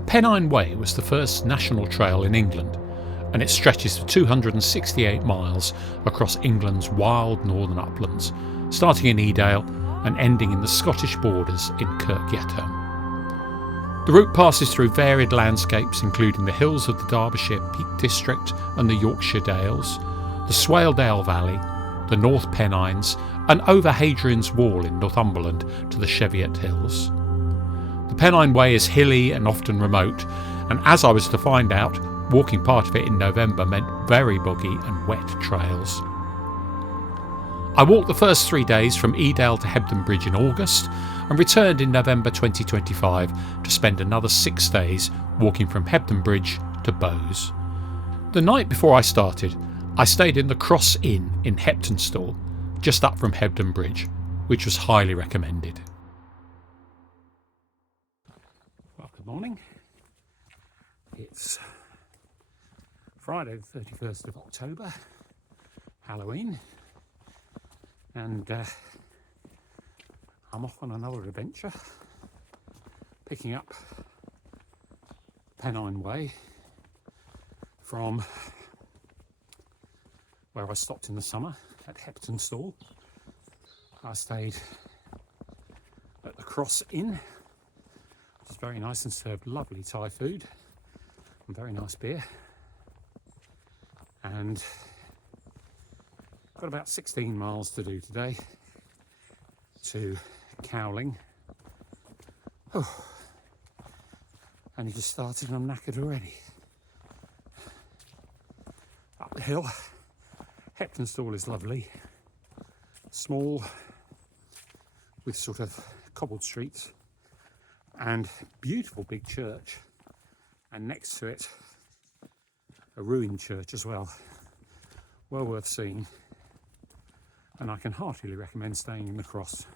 The Pennine Way was the first national trail in England, and it stretches for 268 miles across England's wild northern uplands, starting in Edale and ending in the Scottish borders in Kirkby. The route passes through varied landscapes including the hills of the Derbyshire Peak District and the Yorkshire Dales, the Swaledale Valley, the North Pennines, and over Hadrian's Wall in Northumberland to the Cheviot Hills. The Pennine Way is hilly and often remote, and as I was to find out, walking part of it in November meant very boggy and wet trails. I walked the first 3 days from Edale to Hebden Bridge in August and returned in November 2025 to spend another 6 days walking from Hebden Bridge to Bowes. The night before I started, I stayed in the Cross Inn in Heptonstall, just up from Hebden Bridge, which was highly recommended. Well, good morning. It's Friday the 31st of October, Halloween, and I'm off on another adventure, picking up Pennine Way from where I stopped in the summer at Heptonstall. I stayed at the Cross Inn, which was very nice and served lovely Thai food and very nice beer. And got about 16 miles to do today to Cowling. Oh, only just started and I'm knackered already. Up the hill, Heptonstall is lovely, small, with sort of cobbled streets and beautiful big church, and next to it a ruined church as well. Well worth seeing, and I can heartily recommend staying in the Cross.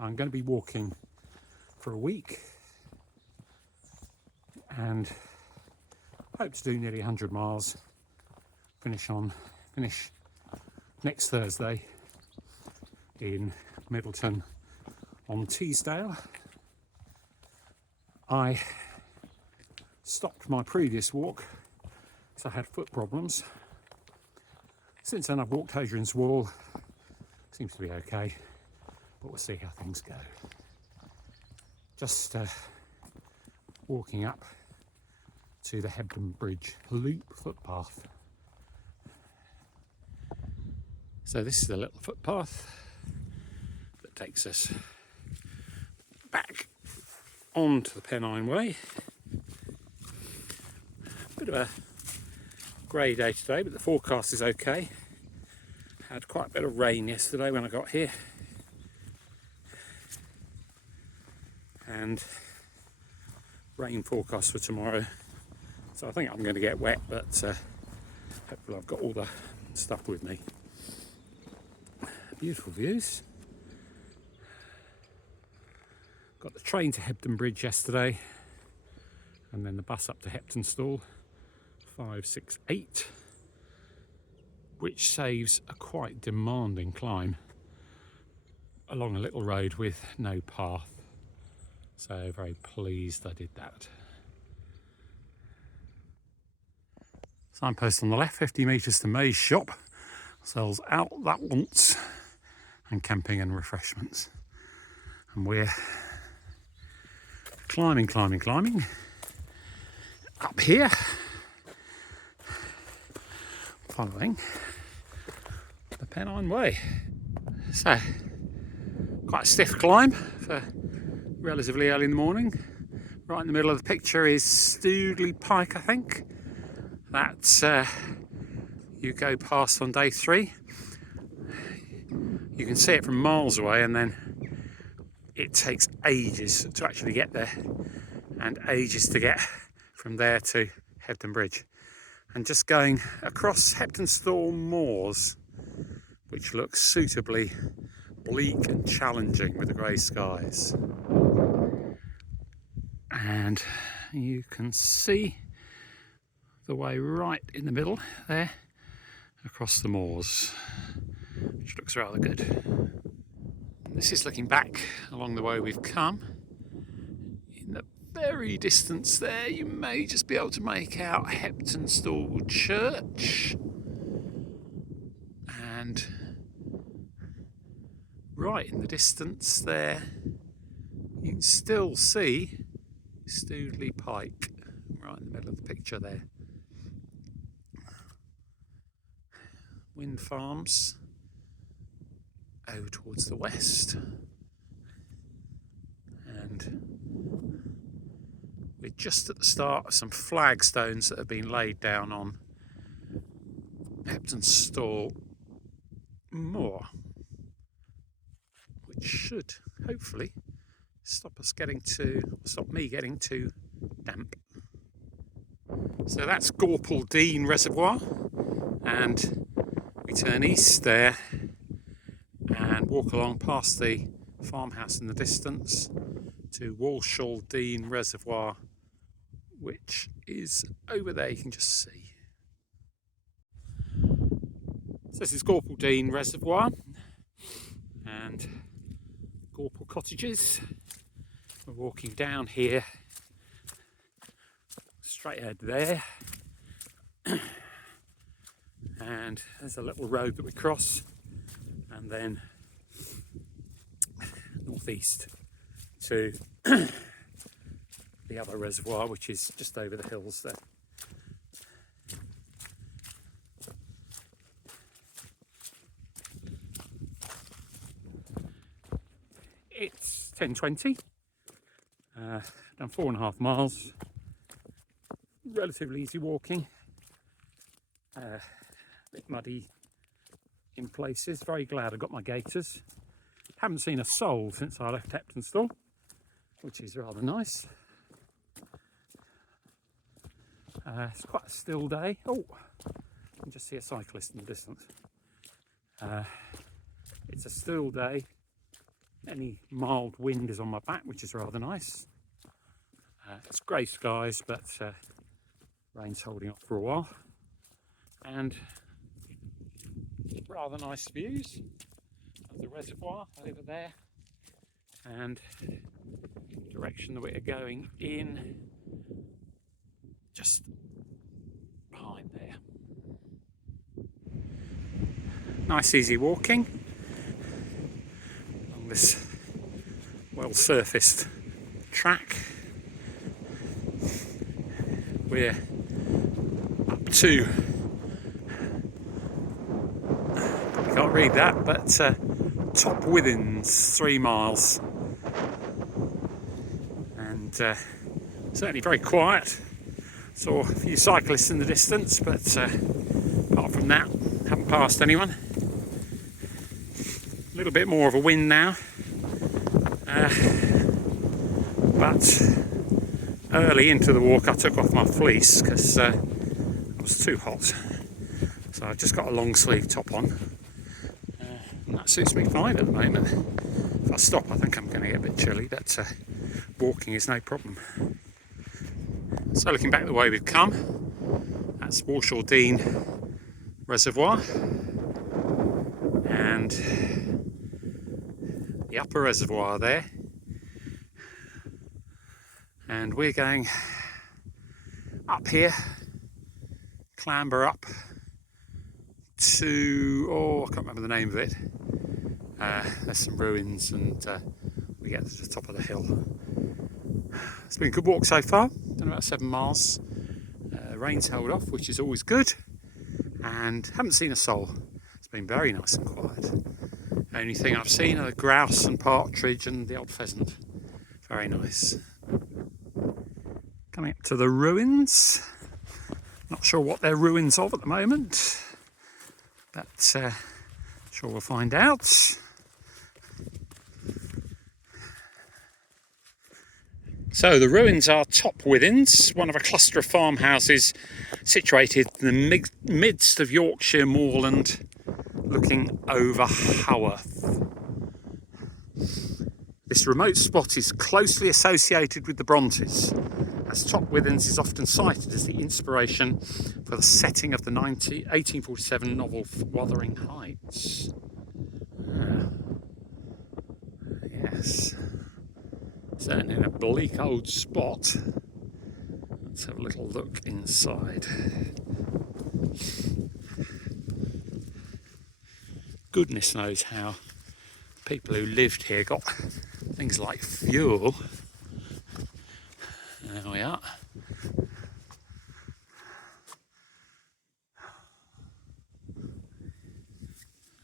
I'm going to be walking for a week and hope to do nearly 100 miles. Finish next Thursday in Middleton on Teesdale. I stopped my previous walk because I had foot problems. Since then I've walked Hadrian's Wall. Seems to be okay, but we'll see how things go. Just walking up to the Hebden Bridge loop footpath. So this is the little footpath that takes us back onto the Pennine Way. Bit of a grey day today, but the forecast is okay. Had quite a bit of rain yesterday when I got here, and rain forecast for tomorrow. So I think I'm going to get wet, but hopefully I've got all the stuff with me. Beautiful views. Got the train to Hebden Bridge yesterday, and then the bus up to Heptonstall, 568, which saves a quite demanding climb along a little road with no path. So very pleased I did that. Signpost on the left, 50 metres to May's shop, sells out that once, and camping and refreshments. And we're climbing up here, following the Pennine Way. So quite a stiff climb for relatively early in the morning. Right in the middle of the picture is Stoodley Pike, I think. That's you go past on day 3. You can see it from miles away, and then it takes ages to actually get there, and ages to get from there to Hebden Bridge. And just going across Heptonstall moors, which looks suitably bleak and challenging with the grey skies. And you can see the way right in the middle there across the moors, which looks rather good. This is looking back along the way we've come in very distance there, you may just be able to make out Heptonstall Church. And right in the distance there, you can still see Stoodley Pike, right in the middle of the picture there. Wind farms over towards the west. And we're just at the start of some flagstones that have been laid down on Heptonstall Moor, which should hopefully stop me getting too damp. So that's Gorpledene Reservoir, and we turn east there and walk along past the farmhouse in the distance to Walshalldene Reservoir, which is over there, you can just see. So this is Gorpledene Reservoir and Gorple Cottages. We're walking down here, straight ahead there, and there's a little road that we cross, and then northeast to the other reservoir, which is just over the hills there. It's 10:20, done 4.5 miles, relatively easy walking, a bit muddy in places, very glad I got my gaiters. Haven't seen a soul since I left Heptonstall, which is rather nice. It's quite a still day. Oh, I can just see a cyclist in the distance. It's a still day. Any mild wind is on my back, which is rather nice. It's grey skies, but rain's holding off for a while. And rather nice views of the reservoir over there, and the direction that we're going in just behind there. Nice easy walking along this well surfaced track. We're up to, probably can't read that, but top Withens, 3 miles, and certainly very quiet. Saw a few cyclists in the distance, but apart from that, haven't passed anyone. A little bit more of a wind now, but early into the walk I took off my fleece because it was too hot, so I've just got a long sleeve top on, and that suits me fine at the moment. If I stop I think I'm going to get a bit chilly, but walking is no problem. So looking back the way we've come, that's Walshalldene Reservoir and the upper reservoir there, and we're going up here, clamber up to, I can't remember the name of it. There's some ruins, and we get to the top of the hill. It's been a good walk so far, done about 7 miles. Rain's held off, which is always good, and haven't seen a soul. It's been very nice and quiet. The only thing I've seen are the grouse and partridge and the odd pheasant. Very nice. Coming up to the ruins. Not sure what they're ruins of at the moment, but sure we'll find out. So the ruins are Top Withens, one of a cluster of farmhouses situated in the midst of Yorkshire moorland, looking over Haworth. This remote spot is closely associated with the Brontes, as Top Withens is often cited as the inspiration for the setting of the 1847 novel Wuthering Heights. Yes. Standing in a bleak old spot. Let's have a little look inside. Goodness knows how people who lived here got things like fuel. There we are.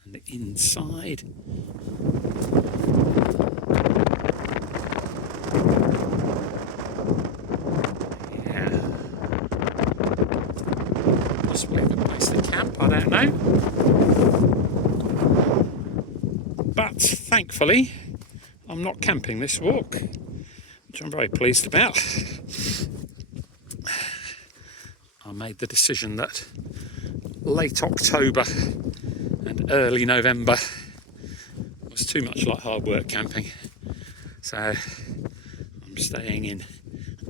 And the inside. Yeah. Possibly a good place to camp, I don't know. But thankfully, I'm not camping this walk, which I'm very pleased about. I made the decision that late October and early November was too much like hard work camping. So I'm staying in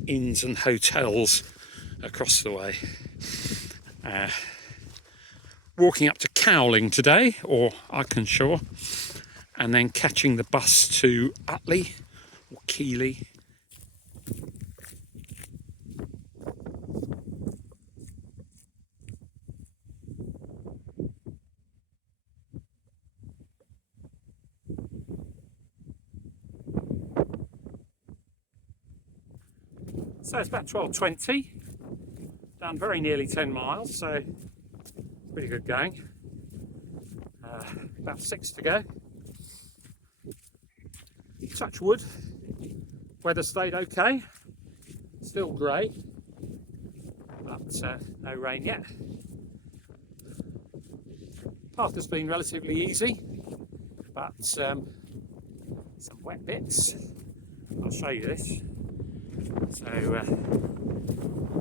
inns and hotels across the way. Walking up to Cowling today, or Iconshaw, and then catching the bus to Utley or Keighley. So it's about 12:20, done very nearly 10 miles, so pretty good going. About 6 to go. Touch wood, weather stayed okay, still grey, but no rain yet. Path has been relatively easy, but some wet bits. I'll show you this. So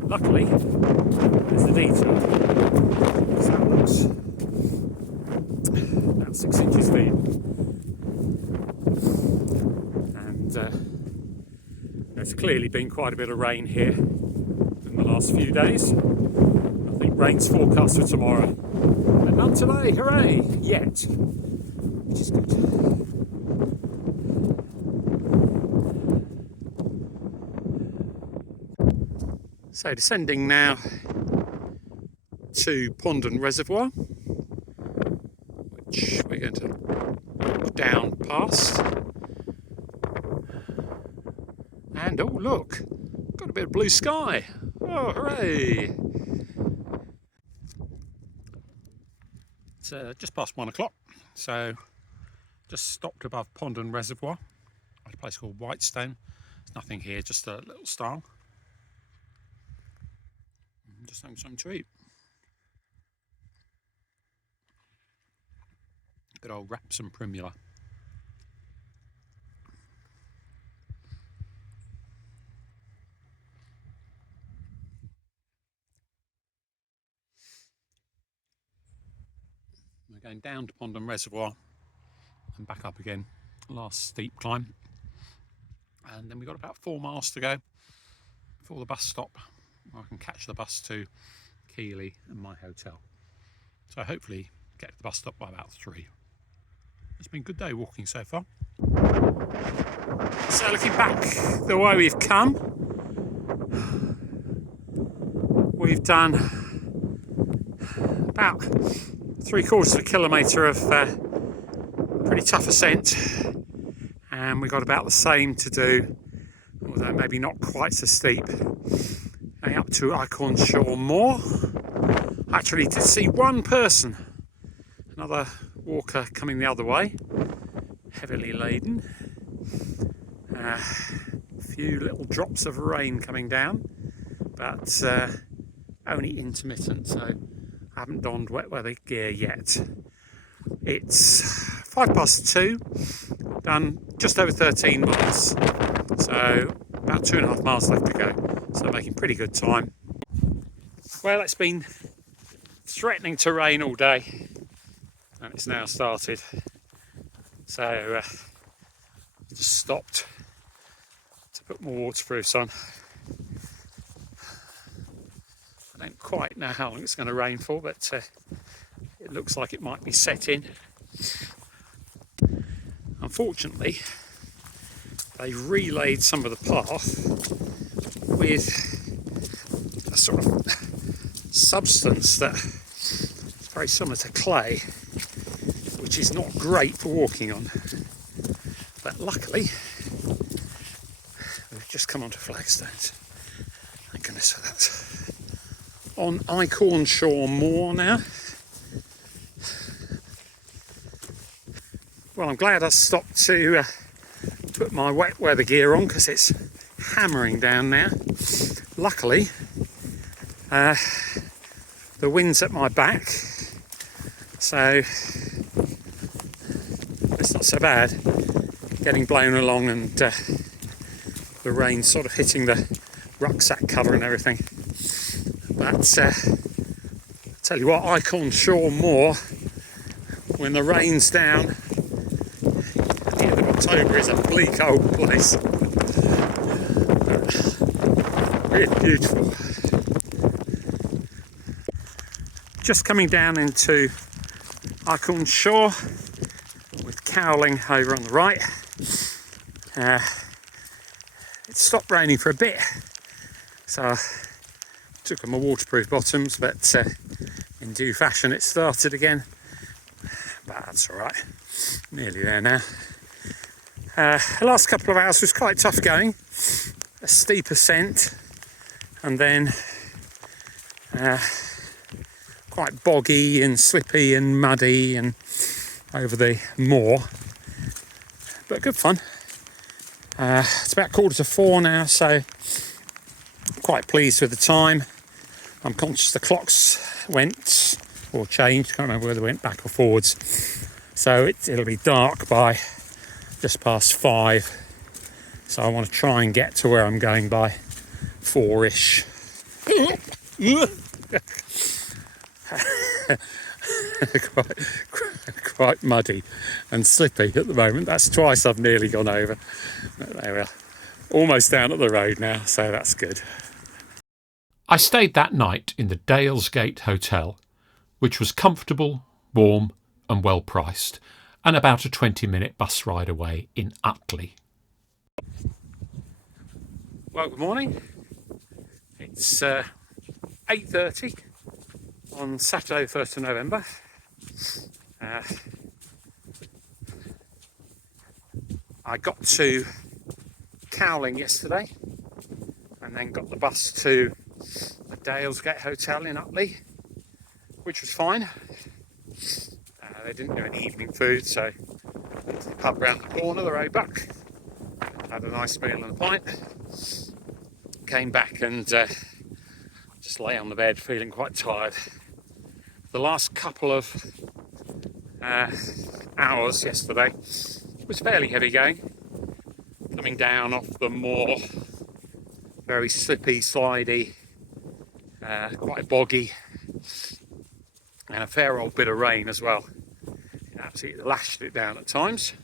luckily there's the detour, so that looks about 6 inches deep. There's clearly been quite a bit of rain here in the last few days. I think rain's forecast for tomorrow, but none today, hooray, yet, which is good. So descending now to Pond and Reservoir, which we're going to walk down past. And oh look, got a bit of blue sky. Oh hooray! It's just past 1 o'clock, so just stopped above Pond and Reservoir at a place called Whitestone. There's nothing here, just a little stile. Just having something to eat. Good old wraps and primula. We're going down to Pond and Reservoir and back up again. Last steep climb. And then we've got about 4 miles to go before the bus stop. I can catch the bus to Keighley and my hotel. So hopefully get to the bus stop by about 3. It's been a good day walking so far. So looking back the way we've come, we've done about 3/4 of a kilometre of pretty tough ascent, and we've got about the same to do, although maybe not quite so steep, going up to Iconshaw Moor. Actually did see one person, another walker coming the other way, heavily laden. A few little drops of rain coming down, but only intermittent, so I haven't donned wet weather gear yet. It's 2:05, done just over 13 miles, so about 2.5 miles left to go, so making pretty good time. Well, it's been threatening to rain all day, and it's now started, so just stopped to put more waterproofs on. I don't quite know how long it's going to rain for, but it looks like it might be set in. Unfortunately, they relayed some of the path with a sort of substance that is very similar to clay, which is not great for walking on. But luckily, we've just come onto flagstones. Thank goodness for that. On Heptonstall Moor now. Well, I'm glad I stopped to put my wet weather gear on because it's hammering down now. Luckily, the wind's at my back, so it's not so bad getting blown along, and the rain sort of hitting the rucksack cover and everything. But I tell you what, Heptonstall Moor, when the rain's down at the end of October, is a bleak old place. Really beautiful. Just coming down into Heptonstall with Cowling over on the right. It stopped raining for a bit, so I took on my waterproof bottoms, but in due fashion it started again. But that's all right, nearly there now. The last couple of hours was quite tough going, a steep ascent, and then quite boggy and slippy and muddy and over the moor, but good fun. It's about 3:45 now, so I'm quite pleased with the time. I'm conscious the clocks went or changed, can't remember whether they went back or forwards, so it'll be dark by just past 5, so I want to try and get to where I'm going by 4ish. quite muddy and slippy at the moment. That's twice I've nearly gone over. But there we are, almost down at the road now, so that's good. I stayed that night in the Dalesgate Hotel, which was comfortable, warm and well priced, and about a 20-minute bus ride away in Utley. Well, good morning. It's 8:30 on Saturday the 1st of November. I got to Cowling yesterday and then got the bus to the Dalesgate Hotel in Utley, which was fine. They didn't do any evening food, so I went to the pub round the corner, the Roebuck, had a nice meal and a pint, came back and just lay on the bed feeling quite tired. The last couple of hours yesterday was fairly heavy going, coming down off the moor, very slippy, slidey, quite boggy, and a fair old bit of rain as well. It absolutely lashed it down at times.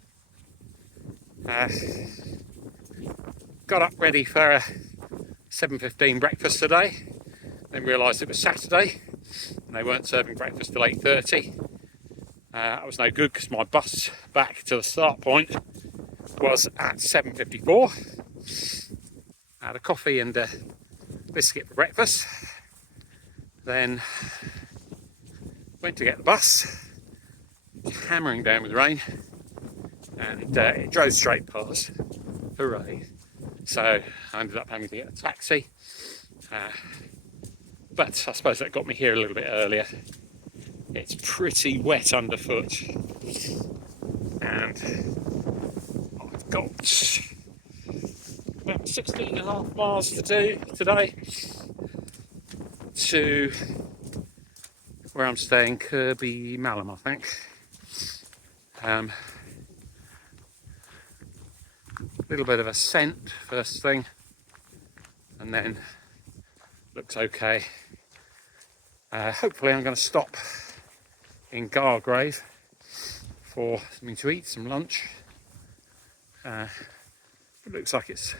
Got up ready for a 7:15 breakfast today, then realised it was Saturday and they weren't serving breakfast till 8:30. That was no good because my bus back to the start point was at 7:54. I had a coffee and a biscuit for breakfast, then went to get the bus, hammering down with rain, and it drove straight past. Hooray. So I ended up having to get a taxi, but I suppose that got me here a little bit earlier. It's pretty wet underfoot, and I've got about 16.5 miles to do today to where I'm staying, Kirkby, Malham, I think. A little bit of Ascent first thing, and then looks okay. Hopefully I'm going to stop in Gargrave for something to eat, some lunch. It looks like it's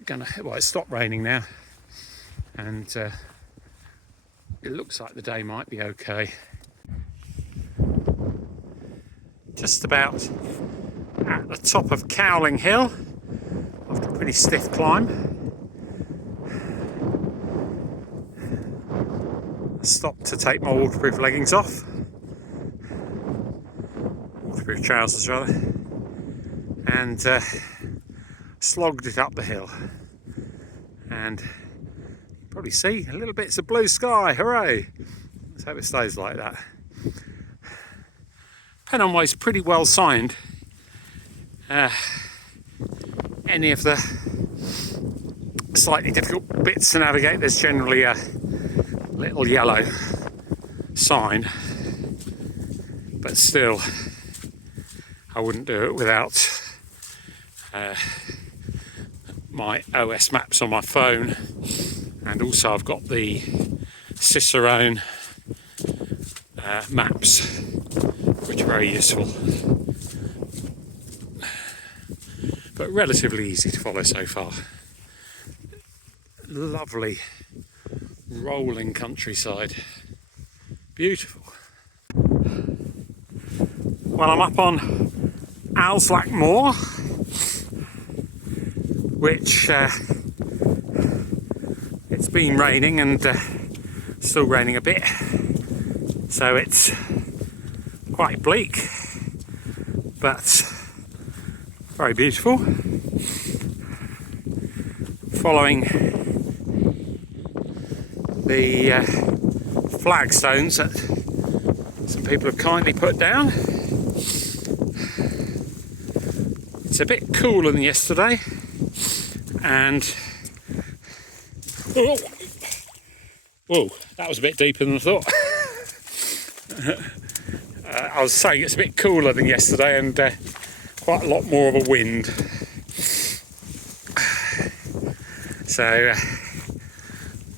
it's stopped raining now, and it looks like the day might be okay. Just about at the the top of Cowling Hill after a pretty stiff climb. Stopped to take my waterproof leggings off, waterproof trousers rather, and slogged it up the hill. And you can probably see little bits of blue sky. Hooray! Let's hope it stays like that. Pennine Way is pretty well signed. Any of the slightly difficult bits to navigate, there's generally a little yellow sign, but still I wouldn't do it without my OS maps on my phone, and also I've got the Cicerone maps, which are very useful, but relatively easy to follow so far. Lovely rolling countryside, beautiful. Well, I'm up on Alslack Moor, which it's been raining and still raining a bit, so it's quite bleak, but very beautiful. Following the flagstones that some people have kindly put down. It's a bit cooler than yesterday, and whoa, that was a bit deeper than I thought. I was saying it's a bit cooler than yesterday, and quite a lot more of a wind. So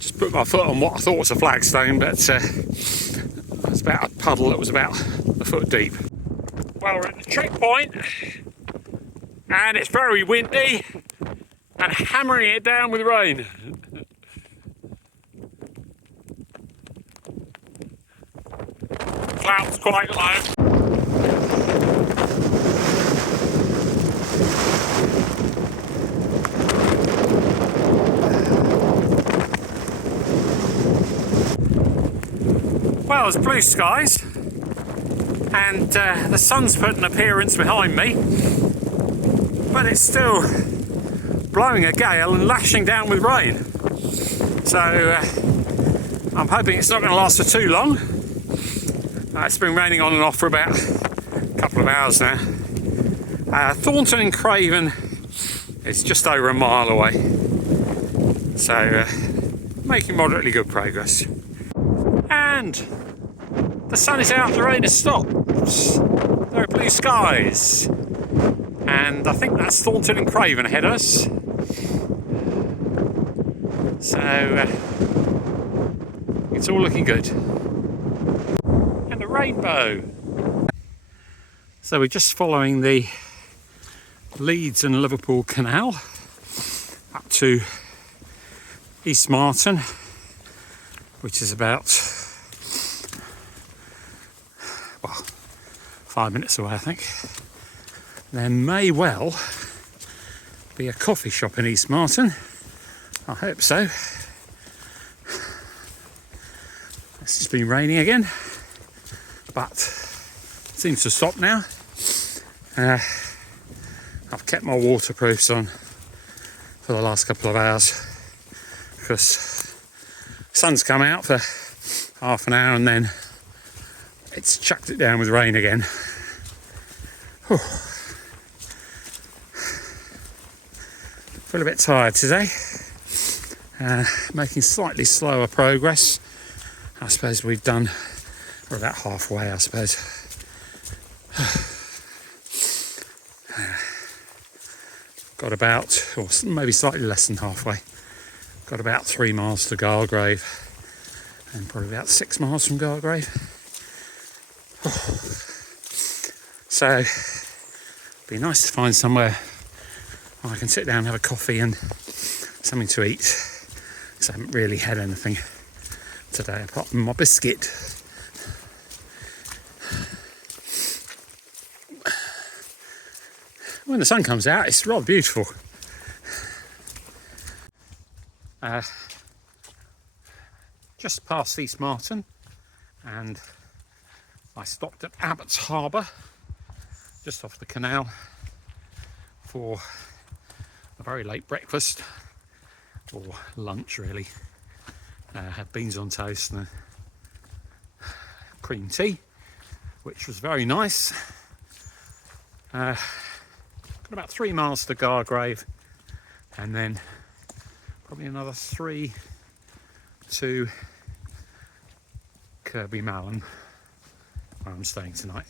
just put my foot on what I thought was a flagstone, but it was about a puddle that was about a foot deep. Well, we're at the checkpoint, and it's very windy and hammering it down with rain. Clouds quite low. Well, there's blue skies, and the sun's put an appearance behind me, but it's still blowing a gale and lashing down with rain. So I'm hoping it's not going to last for too long. It's been raining on and off for about a couple of hours now. Horton-in-Ribblesdale is just over a mile away, so making moderately good progress. And the sun is out, the rain has stopped. There are blue skies, and I think that's Horton-in-Ribblesdale ahead of us. So it's all looking good. And the rainbow. So we're just following the Leeds and Liverpool Canal up to East Marton, which is about 5 minutes away, I think. There may well be a coffee shop in East Marton. I hope so. It's just been raining again, but it seems to stop now. I've kept my waterproofs on for the last couple of hours because the sun's come out for half an hour and then it's chucked it down with rain again. Whew. Feel a bit tired today. Making slightly slower progress. I suppose we're about halfway, I suppose. Got about, or maybe slightly less than halfway. Got about 3 miles to Gargrave, and probably about 6 miles from Gargrave. So, it'd be nice to find somewhere where I can sit down and have a coffee and something to eat, because I haven't really had anything today apart from my biscuit. Well, when the sun comes out, it's rather beautiful. Just past East Marton, and I stopped at Abbott's Harbour, just off the canal, for a very late breakfast, or lunch really. Had beans on toast and a cream tea, which was very nice. Got about 3 miles to Gargrave, and then probably another 3 to Kirkby Malham, where I'm staying tonight.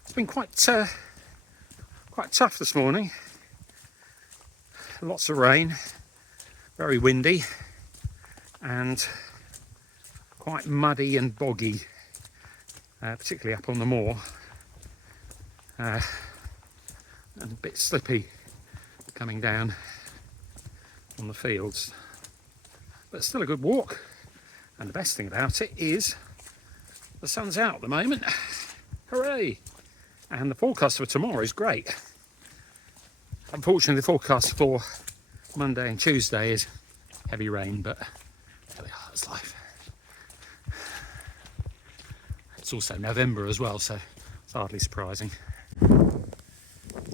It's been quite tough this morning. Lots of rain, very windy, and quite muddy and boggy, particularly up on the moor, and a bit slippy coming down on the fields. But still a good walk, and the best thing about it is the sun's out at the moment. Hooray! And the forecast for tomorrow is great. Unfortunately, the forecast for Monday and Tuesday is heavy rain, but there we are, that's life. It's also November as well, so it's hardly surprising.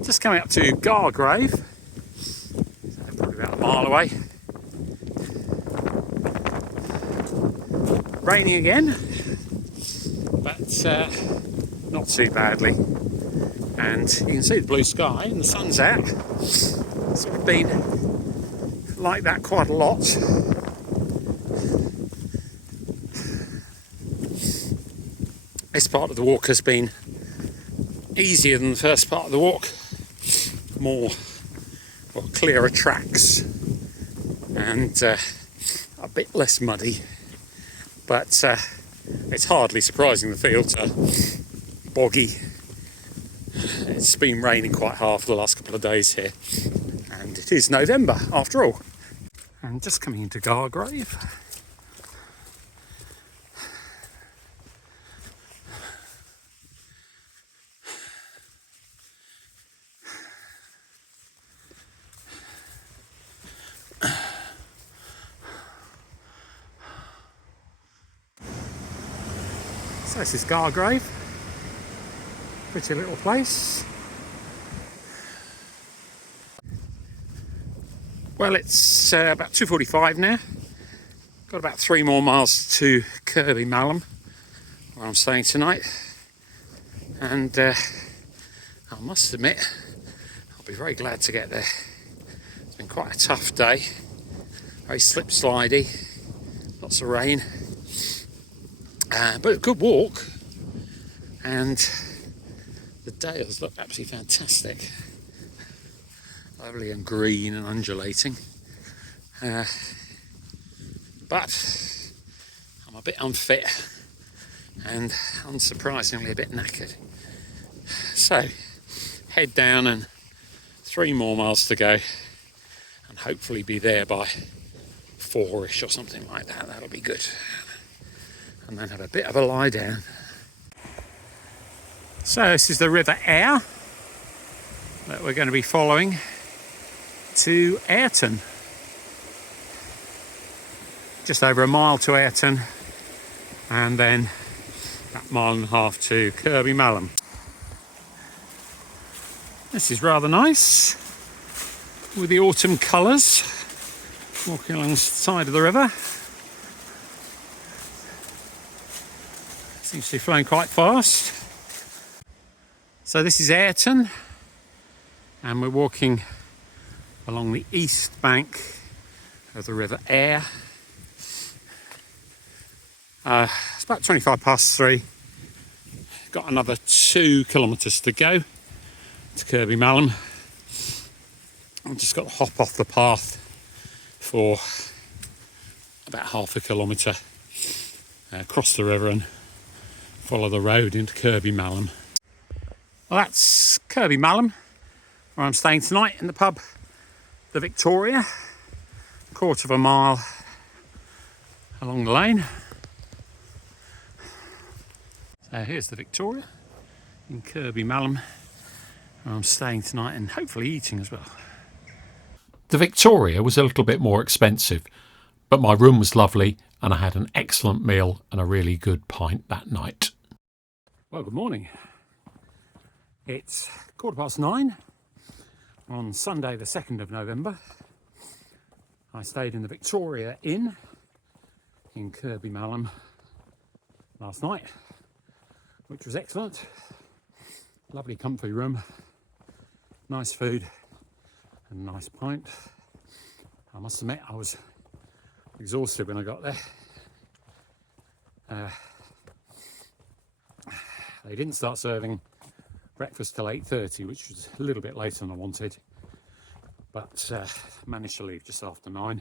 Just coming up to Gargrave, so probably about a mile away. Raining again, but not too badly. And you can see the blue sky and the sun's out. It's sort of been like that quite a lot. This part of the walk has been easier than the first part of the walk. More, well, clearer tracks and a bit less muddy. But it's hardly surprising the fields are boggy. It's been raining quite hard for the last couple of days here, and it is November after all. And just coming into Gargrave. So this is Gargrave, pretty little place. Well, it's about 2:45 now. Got about 3 more miles to Kirkby Malham, where I'm staying tonight. And I must admit, I'll be very glad to get there. It's been quite a tough day, very slip-slidey, lots of rain. But a good walk, and the dales look absolutely fantastic, lovely and green and undulating, but I'm a bit unfit and unsurprisingly a bit knackered, so head down and 3 more miles to go, and hopefully be there by 4ish or something like that. That'll be good. And then have a bit of a lie down. So this is the River Aire that we're going to be following to Ayrton. Just over a mile to Ayrton, and then that 1.5 miles to Kirkby Malham. This is rather nice, with the autumn colours, walking along the side of the river. Seems to be flowing quite fast. So this is Ayrton, and we're walking along the east bank of the River Aire. It's about 3:25. Got another 2 kilometres to go to Kirkby Malham. I've just got to hop off the path for about 0.5 kilometre, cross the river and follow the road into Kirkby Malham. Well, that's Kirkby Malham, where I'm staying tonight, in the pub the Victoria, 1/4 mile along the lane. So here's the Victoria. in Kirkby, Malham, where I'm staying tonight and hopefully eating as well. The Victoria was a little bit more expensive, but my room was lovely and I had an excellent meal and a really good pint that night. Well, good morning. It's 9:15 on Sunday the 2nd of November. I stayed in the Victoria Inn in Kirkby, Malham last night, which was excellent. Lovely comfy room, nice food and a nice pint. I must admit I was exhausted when I got there. They didn't start serving breakfast till 8:30, which was a little bit later than I wanted, but managed to leave just after 9.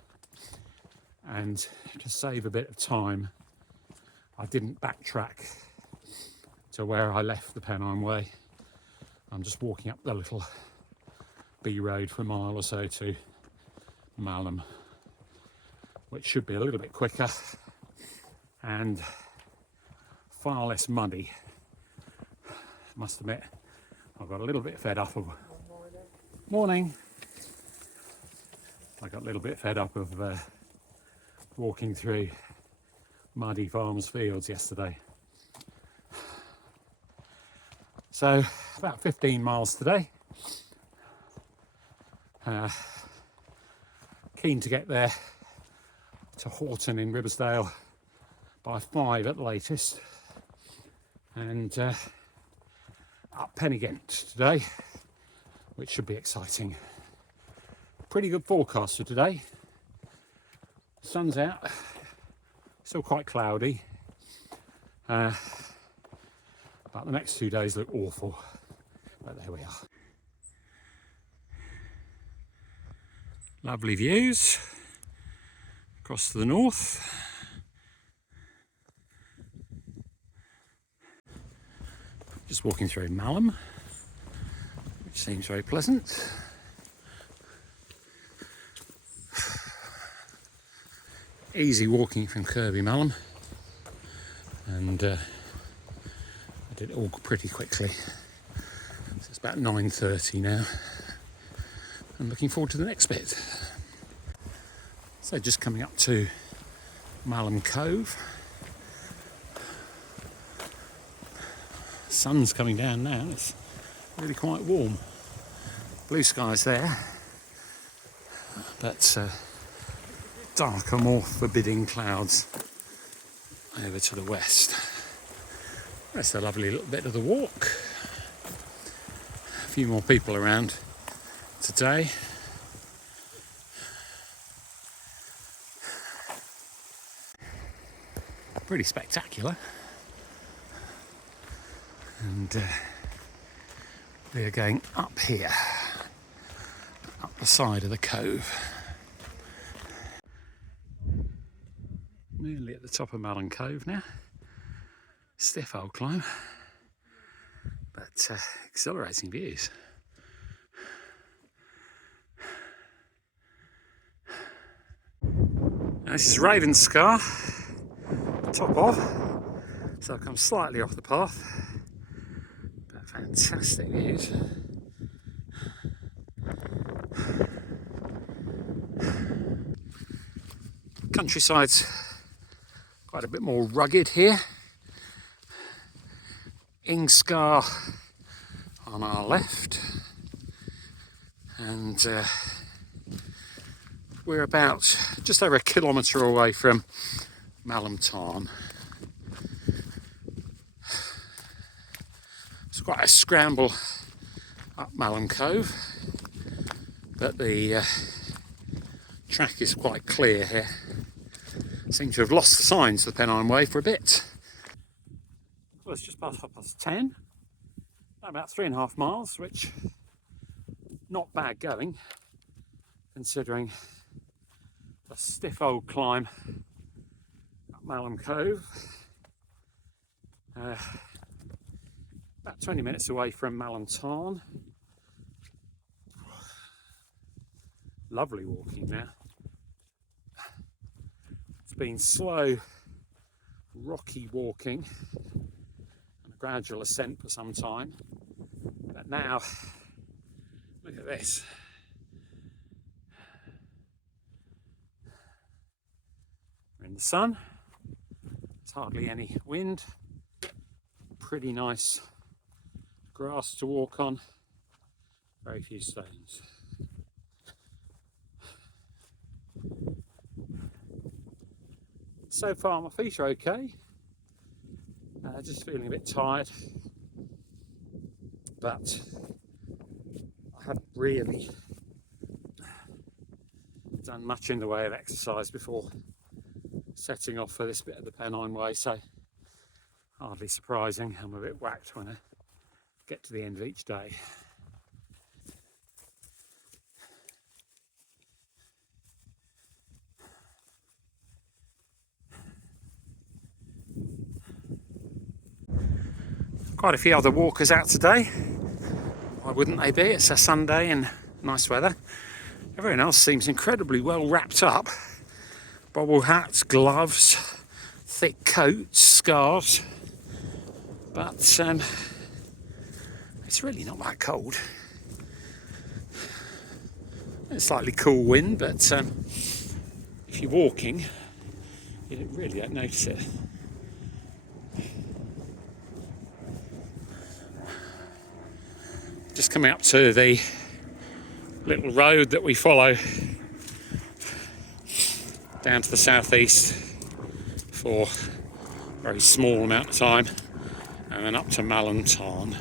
And to save a bit of time, I didn't backtrack to where I left the Pennine Way. I'm just walking up the little B road for a mile or so to Malham, which should be a little bit quicker and far less muddy. Must admit, I got a little bit fed up of... Morning! I got a little bit fed up of walking through muddy farmers' fields yesterday. So, about 15 miles today. Keen to get there to Horton-in-Ribblesdale by 5 at the latest. And up Pen-y-ghent today, which should be exciting. Pretty good forecast for today. Sun's out, still quite cloudy, but the next 2 days look awful, but there we are. Lovely views across to the north. Just walking through Malham, which seems very pleasant. Easy walking from Kirkby, Malham, and I did it all pretty quickly. So it's about 9:30 now. I'm looking forward to the next bit. So just coming up to Malham Cove. Sun's coming down now, it's really quite warm. Blue skies there, but darker, more forbidding clouds over to the west. That's a lovely little bit of the walk. A few more people around today. Pretty spectacular. And we are going up here, up the side of the cove. Nearly at the top of Malham Cove now. Stiff old climb, but exhilarating views. Now this is Ravenscar, top off, so I've come slightly off the path, but fantastic views. Countryside's quite a bit more rugged here. Scar on our left, and we're about just over a kilometre away from Malham Tarn. It's quite a scramble up Malham Cove, but the track is quite clear here. Seem to have lost the signs of the Pennine Way for a bit. Well, it's just past 10:30, about 3.5 miles, which not bad going, considering the stiff old climb up Malham Cove. About 20 minutes away from Malham Tarn. Lovely walking now. It's been slow, rocky walking. gradual ascent for some time, but now look at this. We're in the sun, there's hardly any wind, pretty nice grass to walk on, very few stones. So far my feet are okay, just feeling a bit tired, but I haven't really done much in the way of exercise before setting off for this bit of the Pennine Way, so hardly surprising I'm a bit whacked when I get to the end of each day. Quite a few other walkers out today. Why wouldn't they be? It's a Sunday and nice weather. Everyone else seems incredibly well wrapped up. Bobble hats, gloves, thick coats, scarves. But it's really not that cold. It's slightly cool wind, but if you're walking, you really don't notice it. Just coming up to the little road that we follow down to the southeast for a very small amount of time, and then up to Malham Tarn.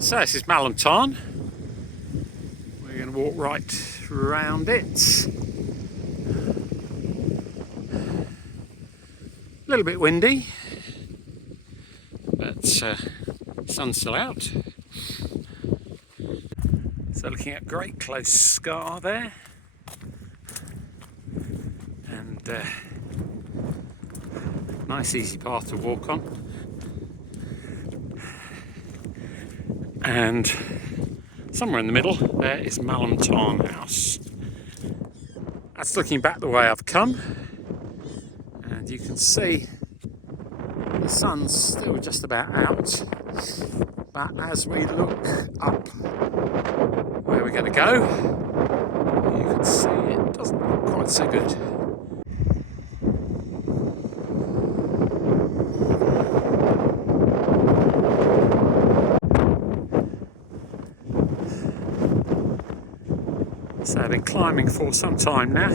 So this is Malham Tarn. We're going to walk right round it. A little bit windy, but sun's still out. So looking at Great Close Scar there, and nice easy path to walk on, and somewhere in the middle there is Malham Tarn House. That's looking back the way I've come, and you can see the sun's still just about out, but as we look up where we're going to go, you can see it doesn't look quite so good. So I've been climbing for some time now.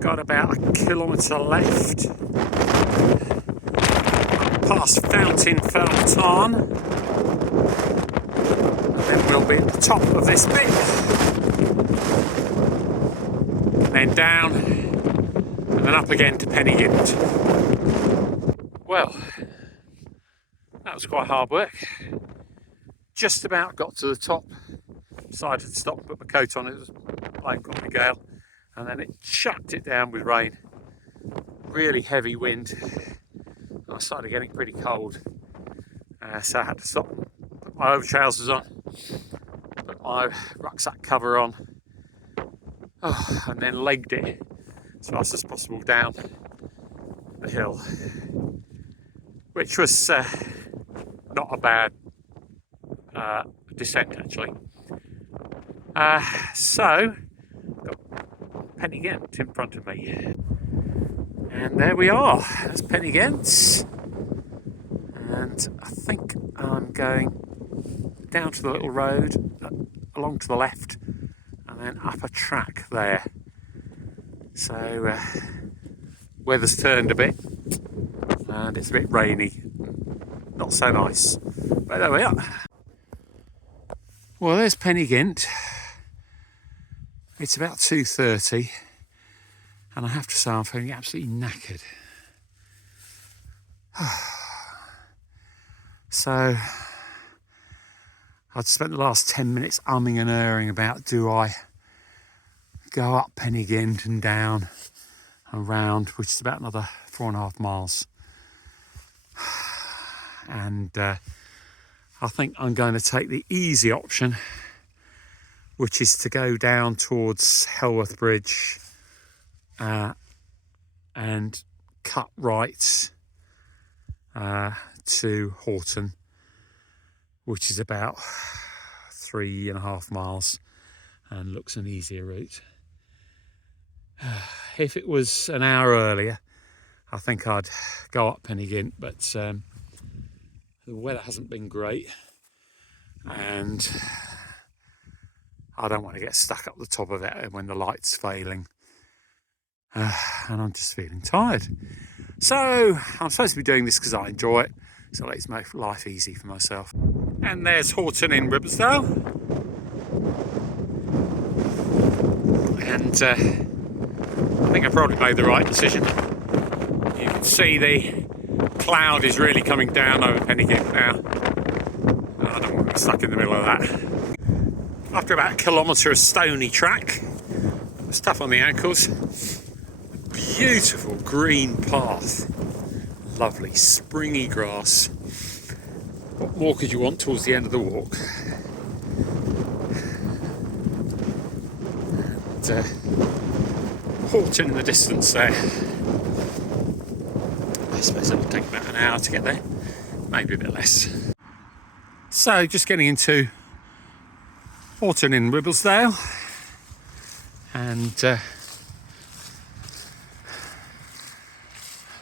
Got about a kilometre left. Past Fountain Fell Tarn. And then we'll be at the top of this bit. And then down. And then up again to Pen-y-ghent. Well, that was quite hard work. Just about got to the top. Decided to stop, put my coat on. It was blowing quite a gale, and then it chucked it down with rain. Really heavy wind. I started getting pretty cold, so I had to stop, put my over trousers on, put my rucksack cover on, and then legged it as fast as possible down the hill, which was not a bad descent actually. So, got Pen-y-ghent in front of me. And there we are, that's Pen-y-ghent. And I think I'm going down to the little road, along to the left, and then up a track there. So, weather's turned a bit, and it's a bit rainy. Not so nice, but there we are. Well, there's Pen-y-ghent. It's about 2:30, and I have to say I'm feeling absolutely knackered. So I'd spent the last 10 minutes umming and erring about, do I go up Pen-y-ghent and down and round, which is about another 4.5 miles. And I think I'm going to take the easy option, which is to go down towards Helworth Bridge and cut right to Horton, which is about 3.5 miles and looks an easier route. If it was an hour earlier, I think I'd go up Pen-y-ghent, but the weather hasn't been great and I don't want to get stuck up the top of it when the light's failing. And I'm just feeling tired. So I'm supposed to be doing this because I enjoy it, so let's make life easy for myself. And there's Horton-in-Ribblesdale. And I think I probably made the right decision. You can see the cloud is really coming down over Pen-y-ghent now. I don't want to be stuck in the middle of that. After about a kilometre of stony track, it's tough on the ankles. Beautiful green path, lovely springy grass. What more could you want towards the end of the walk? And Horton in the distance there. I suppose it will take about an hour to get there, maybe a bit less. So just getting into Horton-in-Ribblesdale, and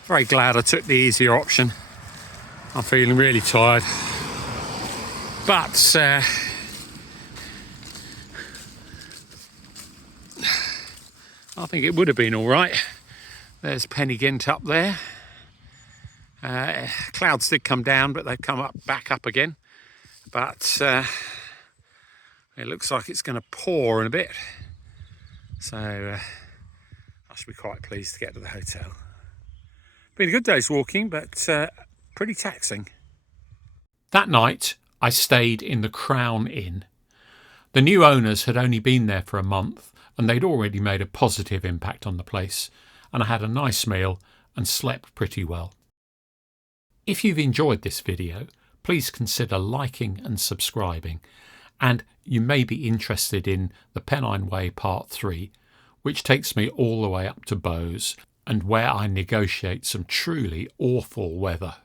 very glad I took the easier option. I'm feeling really tired, but I think it would have been all right. There's Pen-y-ghent up there. Clouds did come down, but they've come back up again. But it looks like it's going to pour in a bit, so I should be quite pleased to get to the hotel. Been a good day's walking, but pretty taxing. That night I stayed in the Crown Inn. The new owners had only been there for a month and they'd already made a positive impact on the place, and I had a nice meal and slept pretty well. If you've enjoyed this video, please consider liking and subscribing, and you may be interested in the Pennine Way Part 3, which takes me all the way up to Bowes and where I negotiate some truly awful weather.